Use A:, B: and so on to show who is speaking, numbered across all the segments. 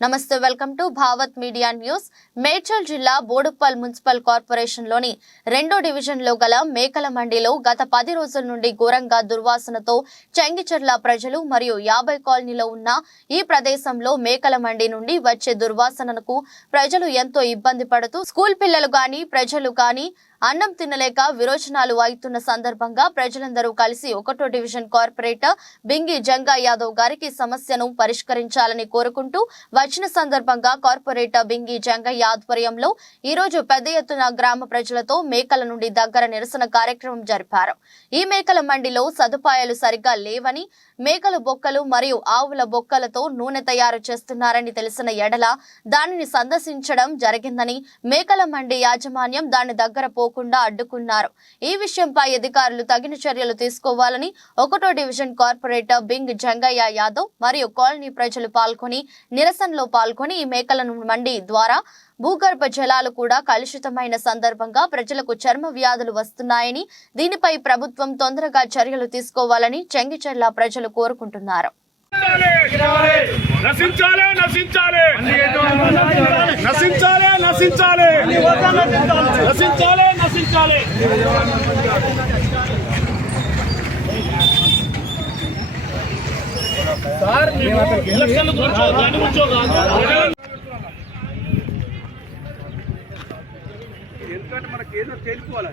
A: నమస్తే welcome to Bhavat media news. Medchal జిల్లా Boduppal municipal కార్పొరేషన్లోని రెండో డివిజన్లో గల మేకల మండిలో గత పది రోజుల నుండి ఘోరంగా దుర్వాసనతో చెంగిచెర్ల ప్రజలు మరియు యాభై కాలనీలో ఉన్న ఈ ప్రదేశంలో మేకల మండి నుండి వచ్చే దుర్వాసనకు ప్రజలు ఎంతో ఇబ్బంది పడుతూ స్కూల్ పిల్లలు గాని ప్రజలు గాని అన్నం తినలేక విరోచనాలు అవుతున్న సందర్భంగా ప్రజలందరూ కలిసి ఒకటో డివిజన్ కార్పొరేటర్ బింగి జంగా యాదవ్ గారికి సమస్యను పరిష్కరించాలని కోరుకుంటూ వచ్చిన సందర్భంగా కార్పొరేటర్ బింగి జంగయ్య ఆధ్వర్యంలో ఈ రోజు పెద్ద ఎత్తున గ్రామ ప్రజలతో మేకల నుండి దగ్గర నిరసన కార్యక్రమం జరిపారు. ఈ మేకల మండిలో సదుపాయాలు సరిగ్గా లేవని మేకల బొక్కలు మరియు ఆవుల బొక్కలతో నూనె తయారు చేస్తున్నారని తెలిసిన ఎడల దానిని సందర్శించడం జరిగిందని మేకల మండి యాజమాన్యం దాని దగ్గర పో పోకుండా అడ్డుకున్నారు. ఈ విషయంపై అధికారులు తగిన చర్యలు తీసుకోవాలని ఒకటో డివిజన్ కార్పొరేటర్ బింగ్ జంగయ్య యాదవ్ మరియు కాలనీ ప్రజలు పాల్గొని నిరసనలో పాల్గొని ఈ మేకలను మండి ద్వారా భూగర్భ జలాలు కూడా కలుషితమైన సందర్భంగా ప్రజలకు చర్మ వ్యాధులు వస్తున్నాయని దీనిపై ప్రభుత్వం తొందరగా చర్యలు తీసుకోవాలని చెంగిచెర్ల ప్రజలు కోరుకుంటున్నారు.
B: నశించాలి నశించాలి నశించాలి నశించాలి. నశించాలి నశించాలి. సార్ ఎలక్షన్ల గురించో దాని గురించో కాదు.
C: ఎందుకంటే మనకి ఏదో తెలుసుకోవాలి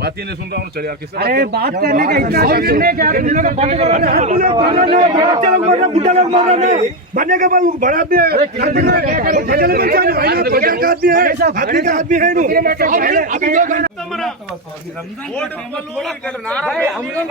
D: बात ही नहीं सुन रहा हूँ चलिए किस
E: अरे बात करने का इतना करने का लोग बात करो
C: बड़ा चलो मारना बुड्ढा लोग बनने के बाद बड़ा भी है आदमी है आदमी का आदमी है
B: हम लोग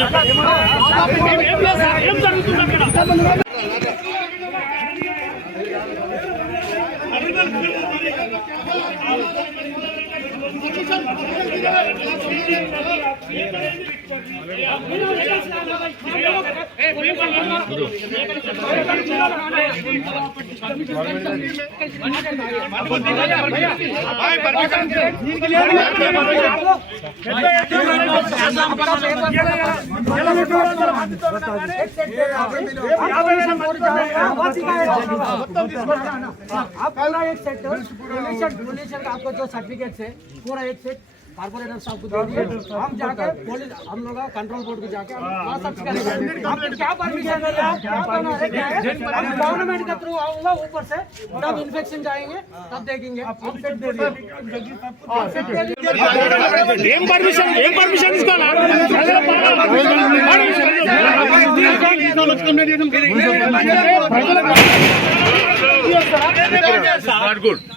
B: ప్రజలతో పోరాట మాట్లాడుతున్నాం. వీడు ఎక్కడ గురించి ఏం లేదు సార్, ఏం జరుగుతుంది అక్కడ
E: आप पूरा एक सेट डोनेशन डोनेशन का आपको जो सर्टिफिकेट है पूरा एक सेट कारपोरेटर साहब को दे दिए हम जाकर पुलिस हम लोग कंट्रोल बोर्ड को जाकर वहाँ सर्च करेंगे आपको क्या परमिशन है आप क्या बना रहे हैं हम गवर्नमेंट के थ्रू आऊंगा ऊपर से तब इन्फेक्शन जाएंगे तब देखेंगे हम सेट दे दिए हाँ, सेट दे दिए
B: ఏం పర్మిషన్ ఏం పర్మిషన్ ఇస్తానా
D: Not good.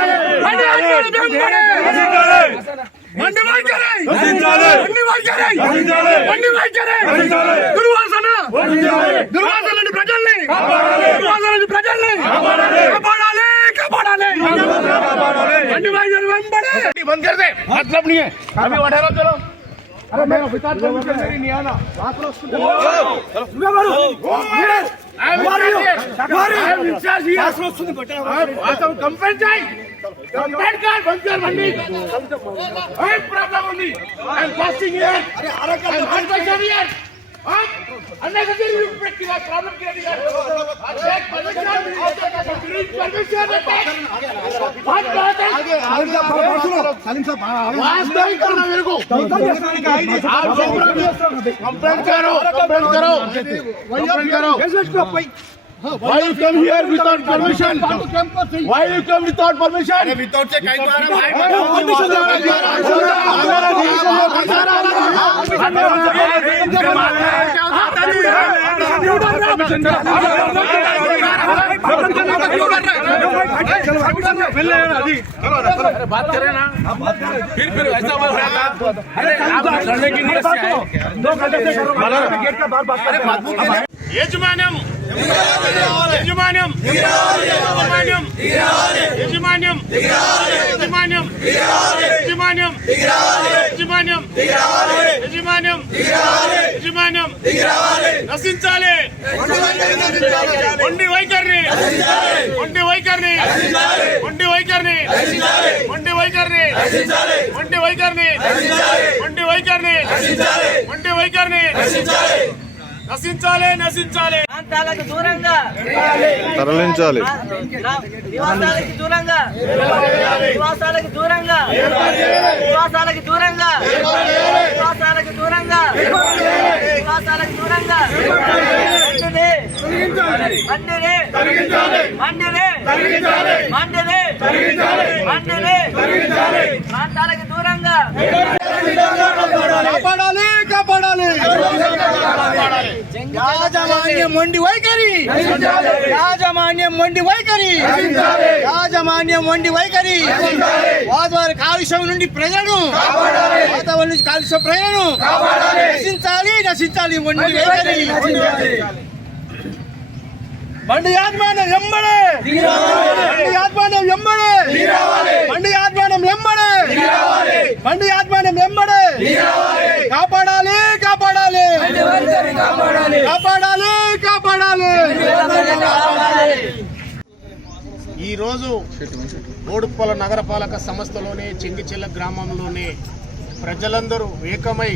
F: దుర్వాసనండి ప్రజల్ని దుర్వాసనండి ప్రజల్ని కాపాడాలి కాపాడాలి
G: बंद कर दे मतलब नहीं है अभी वडेरो चलो अरे मैं विचार नहीं आना बात चलो मैं मारू मारू मारू इंचार्ज ही कंप्लेंट चाहिए I have problem only. I am fasting here. I am fasting here. Unnecessary you break my problem creating here. I take permission. Permission attack. What attack? Salim Sahab वास नहीं करना मेरे को आप कंप्लेंट करो complaint करो complaint करो Why you come here without permission? Why you come without permission? अरे without से कहीं तो आ रहा है।
H: permission आ रहा है।
I: हमारा
H: देश हमारा देश हमारा देश
G: आता नहीं है।
H: क्यों डर रहा है? permission का।
J: क्यों डर रहा है?
H: पहले अभी अरे
G: बात करें ना। फिर फिर ऐसा बोल रहा था। अरे आप लड़ने की नीयत क्या है? दो घंटे से गेट का बाहर बात कर रहे हैं। యజమాన్యం. యజమాన్యం. యజమాన్యం. యజమాన్యం. యజమాన్యం. యజమాన్యం. యజమాన్యం. యజమాన్యం. యజమాన్యం. నశించాలి. ఒండి వైఖరిని. ఒండి వైఖరిని. ఒండి వైఖరిని. ఒండి వైఖరిని. ఒండి వైఖరిని. ఒండి వైఖరిని. ఒండి వైఖరిని. నశించాలి నశించాలి.
I: ప్రాంతాలకు దూరంగా.
K: తరలించాలి.
I: నివాసాలకు దూరంగా. నివాసాలకు దూరంగా. నివాసాలకు దూరంగా. నివాసాలకు దూరంగా. నివాసాలకు దూరంగా. మండిరే మండిరే ప్రాంతాలకు దూరంగా.
F: కాపాడాలి కాపాడాలి. యాజమాన్యం మొండి వైఖరి. యాజమాన్యం మొండి వైఖరి. యాజమాన్యం మొండి వైఖరి. వాతావరణ కాలుష్యం నుండి ప్రజలను వాతావరణం నుంచి కాలుష్యం ప్రజలను నశించాలి నశించాలి మొండి వైఖరి. బండి యాజమాన్యం ఎంబడే! బండి యాజమాన్యం ఎంబడే! బండి యాజమాన్యం ఎంబడే! బండి యాజమాన్యం ఎంబడే! కాపాడాలి కాపాడాలి! కాపాడాలి. కాపాడాలి
B: ఈరోజు బోడుప్పల నగరపాలక సంస్థలోనే చెంగిచెల్ల గ్రామంలోనే ప్రజలందరూ ఏకమై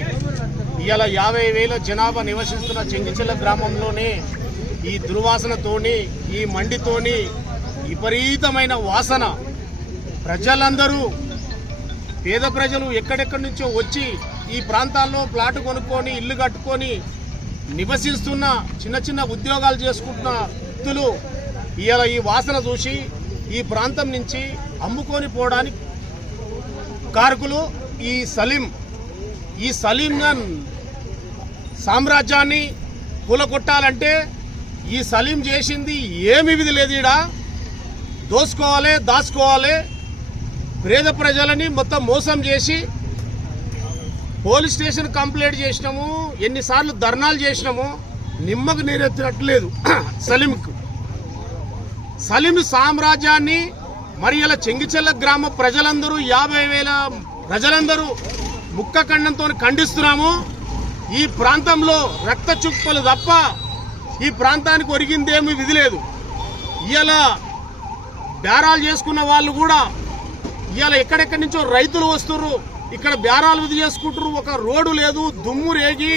B: ఇవాళ యాభై వేల జనాభా నివసిస్తున్న చెంగిచెల్ల గ్రామంలోనే ఈ దుర్వాసనతోని ఈ మండితోని విపరీతమైన వాసన. ప్రజలందరూ పేద ప్రజలు ఎక్కడెక్కడి నుంచో వచ్చి ఈ ప్రాంతాల్లో ప్లాట్ కొనుక్కొని ఇల్లు కట్టుకొని నివసిస్తున్న చిన్న చిన్న ఉద్యోగాలు చేసుకుంటున్న వ్యక్తులు ఇవాళ ఈ వాసన చూసి ఈ ప్రాంతం నుంచి అమ్ముకొని పోవడానికి కారకులు ఈ సలీం ఈ సలీం సామ్రాజ్యాన్ని కూలగొట్టాలంటే ఈ సలీం చేసింది ఏమి విధి లేదు ఈడ. దోసుకోవాలి దాచుకోవాలి. పేద ప్రజలని మొత్తం మోసం చేసి పోలీస్ స్టేషన్ కంప్లైంట్ చేసినాము ఎన్నిసార్లు ధర్నాలు చేసినాము నిమ్మకు నీరెత్తినట్లేదు సలీంకు. సలీం సామ్రాజ్యాన్ని మరి ఇలా చెంగిచెల్ల గ్రామ ప్రజలందరూ యాభై వేల ప్రజలందరూ ముక్క ఖండంతో ఖండిస్తున్నాము. ఈ ప్రాంతంలో రక్త చుక్కలు తప్ప ఈ ప్రాంతానికి ఒరిగిందేమీ విధి లేదు. ఇలా బేరాలు చేసుకున్న వాళ్ళు కూడా ఇలా ఎక్కడెక్కడి నుంచో రైతులు వస్తుర్రు ఇక్కడ బేరాలు విధి చేసుకుంటారు ఒక రోడ్డు లేదు దుమ్ము రేగి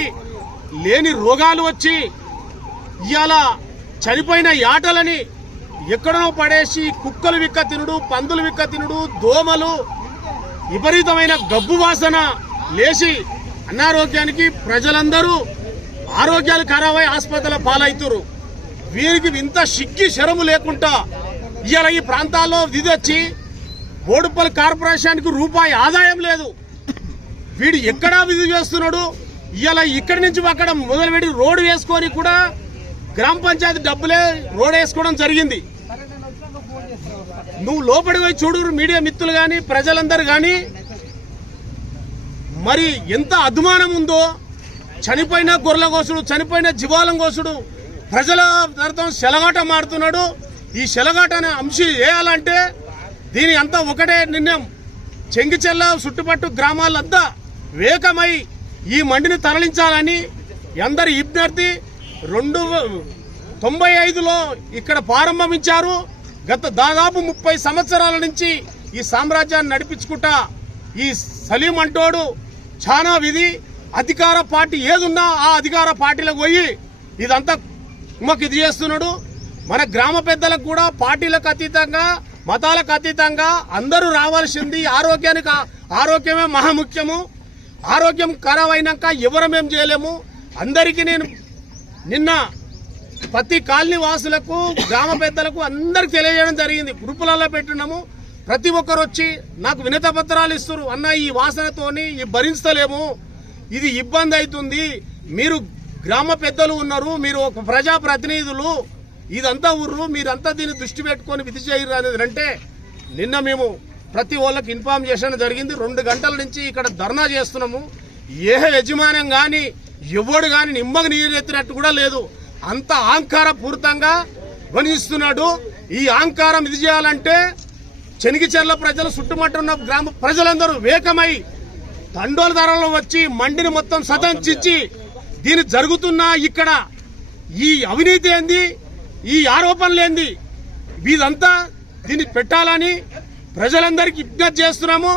B: లేని రోగాలు వచ్చి ఇలా చనిపోయిన యాటలని ఎక్కడనో పడేసి కుక్కలు విక్క తినుడు పందులు విక్క తినుడు దోమలు విపరీతమైన గబ్బు వాసన లేచి అనారోగ్యానికి ప్రజలందరూ ఆరోగ్యాలు ఖరాబై ఆసుపత్రుల పాలవుతురు వీరికి ఇంత సిగ్గి శరము లేకుండా ఇవాళ ఈ ప్రాంతాల్లో దిదొచ్చి వచ్చి బోడుపల్లి కార్పొరేషన్కి రూపాయి ఆదాయం లేదు. వీడు ఎక్కడా విధి చేస్తున్నాడు? ఇవాళ ఇక్కడి నుంచి అక్కడ మొదలుపెట్టి రోడ్డు వేసుకొని కూడా గ్రామ పంచాయతీ డబ్బులే రోడ్ వేసుకోవడం జరిగింది. నువ్వు లోపలికి పోయి చూడు మీడియా మిత్రులు కానీ ప్రజలందరూ కానీ మరి ఎంత అభిమానం ఉందో చనిపోయిన గొర్రెల కోసుడు చనిపోయిన జీవాలం కోసుడు ప్రజల అర్థం శలగాట మాడుతున్నాడు ఈ శలగాట అనే అంశం వేయాలంటే దీని అంతా ఒకటే నిర్ణయం. చెంగిచెల్ల చుట్టుపట్టు గ్రామాలంతా వేకమై ఈ మండిని తరలించాలని అందరి విజ్ఞప్తి. రెండు తొంభై ఐదులో ఇక్కడ ప్రారంభించారు. గత దాదాపు ముప్పై సంవత్సరాల నుంచి ఈ సామ్రాజ్యాన్ని నడిపించుకుంటా ఈ సలీం అంటోడు చాలా విధి. అధికార పార్టీ ఏదున్నా ఆ అధికార పార్టీలకు పోయి ఇదంతా మాకు ఇది చేస్తున్నాడు. మన గ్రామ పెద్దలకు కూడా పార్టీలకు అతీతంగా మతాలకు అతీతంగా అందరూ రావాల్సింది ఆరోగ్యానికి ఆరోగ్యమే మహాముఖ్యము. ఆరోగ్యం ఖరాబ్ అయినాక ఎవరమేం చేయలేము. అందరికీ నేను నిన్న ప్రతి కాలనీ వాసులకు గ్రామ పెద్దలకు అందరికి తెలియజేయడం జరిగింది. గ్రూపులలో పెట్టున్నాము. ప్రతి ఒక్కరు వచ్చి నాకు వినత పత్రాలు ఇస్తారు అన్న ఈ వాసనతోని ఈ భరించలేము. ఇది ఇబ్బంది అవుతుంది. మీరు గ్రామ పెద్దలు ఉన్నారు మీరు ఒక ప్రజా ప్రతినిధులు ఇదంతా ఊర్రు మీరంతా దీన్ని దృష్టి పెట్టుకొని విధి చేయరు అనేది అంటే నిన్న మేము ప్రతి వాళ్ళకి ఇన్ఫామ్ చేయడం జరిగింది. రెండు గంటల నుంచి ఇక్కడ ధర్నా చేస్తున్నాము. ఏ యజమానం కానీ ఎవడు కానీ నిమ్మకు నీరు ఎత్తినట్టు కూడా లేదు. అంత అహంకార పూరితంగా ధ్వనిస్తున్నాడు. ఈ అహంకారం ఇది చేయాలంటే చెనిగిచెర్ల ప్రజలు చుట్టుమట్టున్న గ్రామ ప్రజలందరూ వేకమై తండోల ధరలో వచ్చి మండిని మొత్తం సతంచి దీని జరుగుతున్న ఇక్కడ ఈ అవినీతి ఏంది? ఈ ఆరోపణలు ఏంది? వీదంతా దీన్ని పెట్టాలని ప్రజలందరికీ విజ్ఞప్తి చేస్తున్నాము.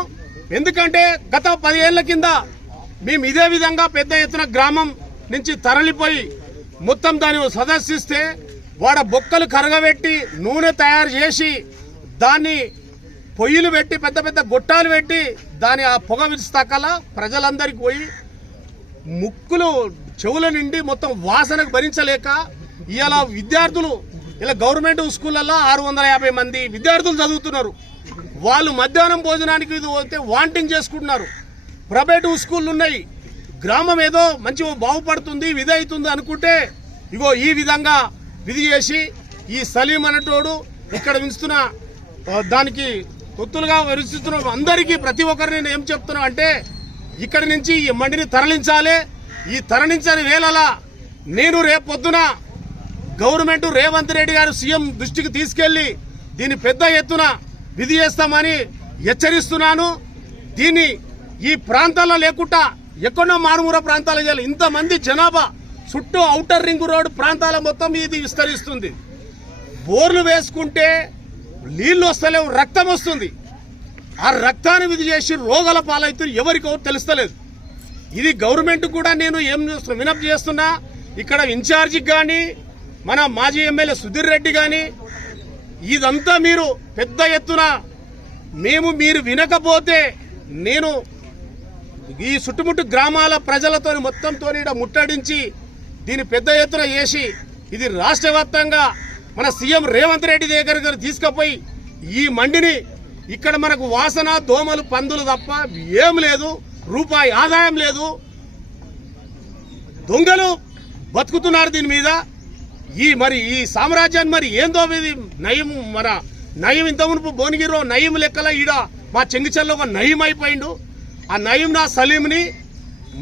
B: ఎందుకంటే గత పదిహేళ్ళ కింద మేము ఇదే విధంగా పెద్ద ఎత్తున గ్రామం నుంచి తరలిపోయి మొత్తం దాన్ని సదర్శిస్తే వాడ బొక్కలు కరగబెట్టి నూనె తయారు చేసి దాన్ని పొయ్యిలు పెట్టి పెద్ద పెద్ద గొట్టాలు పెట్టి దాని ఆ పొగ విడిస్తాకల ప్రజలందరికీ పోయి ముక్కులు చెవుల నిండి మొత్తం వాసనకు భరించలేక ఇవాళ విద్యార్థులు ఇలా గవర్నమెంట్ స్కూళ్ళల్లో ఆరు వందల యాభై మంది విద్యార్థులు చదువుతున్నారు. వాళ్ళు మధ్యాహ్నం భోజనానికి ఇది పోతే వాంటింగ్ చేసుకుంటున్నారు. ప్రైవేటు స్కూళ్ళు ఉన్నాయి గ్రామం ఏదో మంచి బాగుపడుతుంది విధి అవుతుంది అనుకుంటే ఇగో ఈ విధంగా విధి చేసి ఈ సలీం అనేటోడు ఇక్కడ విస్తున్న దానికి తొత్తులుగా విరుస్తున్నాం అందరికీ ప్రతి ఒక్కరిని నేను ఏం చెప్తున్నా అంటే ఇక్కడి నుంచి ఈ మండిని తరలించాలి. ఈ తరలించని వేళలా నేను రేపొద్దున గవర్నమెంట్ రేవంత్ రెడ్డి గారు సీఎం దృష్టికి తీసుకెళ్ళి దీన్ని పెద్ద ఎత్తున విధి చేస్తామని హెచ్చరిస్తున్నాను. దీన్ని ఈ ప్రాంతాల్లో లేకుండా ఎక్కడో మారుమూర ప్రాంతాలు చేయాలి ఇంతమంది జనాభా చుట్టూ ఔటర్ రింగ్ రోడ్ ప్రాంతాల మొత్తం ఇది విస్తరిస్తుంది. బోర్లు వేసుకుంటే నీళ్ళు వస్తలేవు రక్తం వస్తుంది. ఆ రక్తాన్ని విధి చేసి రోగాల పాలైతే ఎవరికో తెలుస్తలేదు. ఇది గవర్నమెంట్ కూడా నేను ఏం చేస్తున్నా వినప్ చేస్తున్నా ఇక్కడ ఇన్ఛార్జికి కానీ మన మాజీ ఎమ్మెల్యే సుధీర్ రెడ్డి కానీ ఇదంతా మీరు పెద్ద ఎత్తున మేము మీరు వినకపోతే నేను ఈ చుట్టుముట్టు గ్రామాల ప్రజలతో మొత్తంతో ముట్టడించి దీన్ని పెద్ద ఎత్తున చేసి ఇది రాష్ట్ర వ్యాప్తంగా మన సీఎం రేవంత్ రెడ్డి దగ్గర తీసుకుపోయి ఈ మండిని ఇక్కడ మనకు వాసన దోమలు పందులు తప్ప ఏం లేదు. రూపాయి ఆదాయం లేదు. దొంగలు బతుకుతున్నారు దీని మీద. ఈ మరి ఈ సామ్రాజ్యాన్ని మరి ఏందో ఇది? నయం మన నయం ఇంత మునుపు భువనగిరిలో నయం లెక్కల ఈడ మా చెంగిచెల్లో ఒక నయం అయిపోయిండు. ఆ నయం నా సలీంని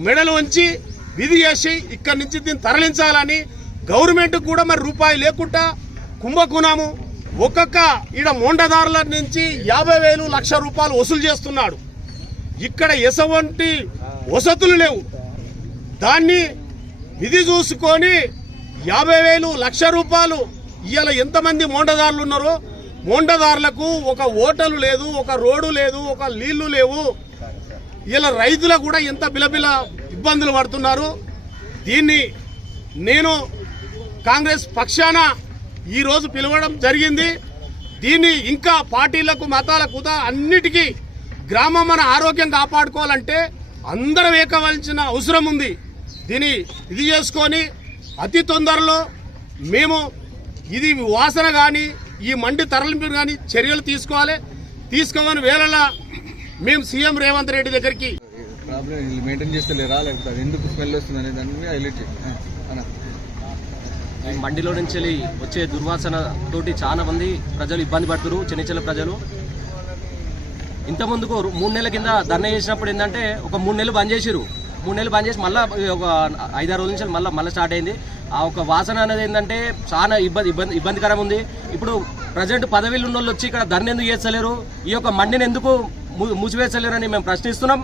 B: మెడలు ఉంచి విధి చేసి ఇక్కడి నుంచి దీన్ని తరలించాలని గవర్నమెంట్ కూడా మరి రూపాయి లేకుండా కుంభకోణము ఒక్కొక్క ఈడ మోండదారుల నుంచి యాభై వేలు లక్ష రూపాయలు వసూలు చేస్తున్నాడు. ఇక్కడ ఎసవంటి వసతులు లేవు. దాన్ని విధి చూసుకొని యాభై వేలు లక్ష రూపాయలు ఇవాళ ఎంతమంది మోండదారులు ఉన్నారో మోండదారులకు ఒక ఓటలు లేదు ఒక రోడ్డు లేదు ఒక నీళ్ళు లేవు. ఇలా రైతులకు కూడా ఎంత బిలబిల ఇబ్బందులు పడుతున్నారు. దీన్ని నేను కాంగ్రెస్ పక్షాన ఈరోజు పిలవడం జరిగింది. దీన్ని ఇంకా పార్టీలకు మతాలకు కూడా అన్నిటికీ గ్రామం మన ఆరోగ్యం కాపాడుకోవాలంటే అందరం ఏకవలసిన అవసరం ఉంది. దీన్ని ఇది చేసుకొని అతి తొందరలో మేము ఇది వాసన కానీ ఈ మండి తరలింపు కానీ చర్యలు తీసుకోవాలి. తీసుకోమని వేళలా మేము సీఎం రేవంత్ రెడ్డి దగ్గరికి
L: ప్రాబ్లం మెయింటైన్ చేస్తలేరా? లేకపోతే ఎందుకు స్మెల్ వస్తుంది అనే దాని మీద హైలైట్ చేయాలి
J: ఈ మండిలో నుంచి వెళ్ళి వచ్చే దుర్వాసన తోటి చాలా మంది ప్రజలు ఇబ్బంది పడుతున్నారు చిన్న చిన్న ప్రజలు. ఇంత ముందుకు మూడు నెలల కింద ధర్నా చేసినప్పుడు ఏంటంటే ఒక మూడు నెలలు బంద్ చేసిరు మూడు నెలలు బంద్ చేసి మళ్ళీ ఒక ఐదారు రోజుల నుంచి మళ్ళీ మళ్ళీ స్టార్ట్ అయింది. ఆ ఒక వాసన అనేది ఏంటంటే చాలా ఇబ్బంది ఇబ్బంది ఇబ్బందికరం ఉంది. ఇప్పుడు ప్రజెంట్ పదవిలో ఉన్న వాళ్ళు వచ్చి ఇక్కడ ధర్నా ఎందుకు చేస్తలేరు? ఈ యొక్క మండిని ఎందుకు మూసివేస్తలేరు అని మేము ప్రశ్నిస్తున్నాం.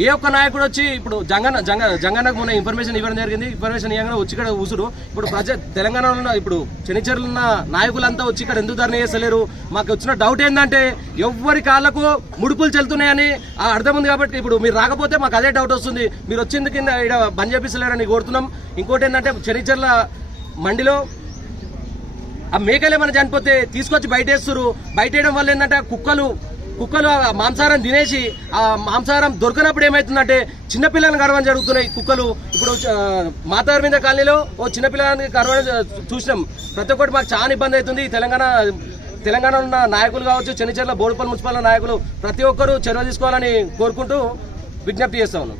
J: ఏ ఒక్క నాయకుడు వచ్చి ఇప్పుడు జంగన్న జంగ జంగన్నకు మొన్న ఇన్ఫర్మేషన్ ఇవ్వడం జరిగింది. ఇన్ఫర్మేషన్ ఇవ్వగానే వచ్చి ఇక్కడ ఊసుడు ఇప్పుడు ప్రజ తెలంగాణలో ఉన్న ఇప్పుడు చెనిచర్లు ఉన్న నాయకులంతా వచ్చి ఇక్కడ ఎందుకు ధర్నా చేస్తలేరు? మాకు వచ్చిన డౌట్ ఏంటంటే ఎవ్వరి కాళ్ళకు ముడుపులు చెల్తున్నాయని ఆ అర్థం ఉంది కాబట్టి ఇప్పుడు మీరు రాకపోతే మాకు అదే డౌట్ వస్తుంది. మీరు వచ్చింది కింద ఇక్కడ బంద్ చేపిస్తలేరని కోరుతున్నాం. ఇంకోటి ఏంటంటే చెనిచర్ల మండిలో ఆ మేకలు ఏమైనా చనిపోతే తీసుకొచ్చి బయట వేస్తారు బయట వేయడం వల్ల ఏంటంటే కుక్కలు కుక్కలు మాంసారం తినేసి ఆ మాంసారం దొరకనప్పుడు ఏమవుతుందంటే చిన్నపిల్లలను కరవడం జరుగుతున్నాయి కుక్కలు. ఇప్పుడు ఆ, మీద కాలనీలో ఓ చిన్నపిల్లలని కరవడం చూసినాం. ప్రతి ఒక్కటి మాకు చాలా ఇబ్బంది అవుతుంది. తెలంగాణ తెలంగాణ ఉన్న నాయకులు కావచ్చు చెన్నిచెర్ల బోడుపల్లి మున్సిపల్ నాయకులు ప్రతి ఒక్కరూ చొరవ తీసుకోవాలని కోరుకుంటూ విజ్ఞప్తి చేస్తా ఉన్నాం.